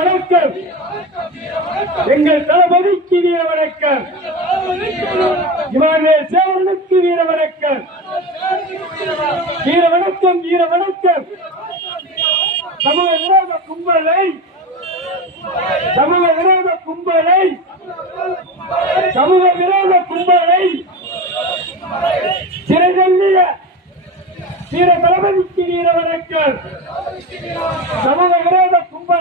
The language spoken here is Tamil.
வணக்கம். எங்கள் தளபதிக்கு வீர வணக்கம். இமானுவேல் சேவகனுக்கு வீர வணக்கம். வீர வணக்கம், வீர வணக்கம். சமூக விரோத கும்பலை சிறைதள்ளிய வீர தளபதிக்கு வீர வணக்கம். சமூக விரோத கும்பலை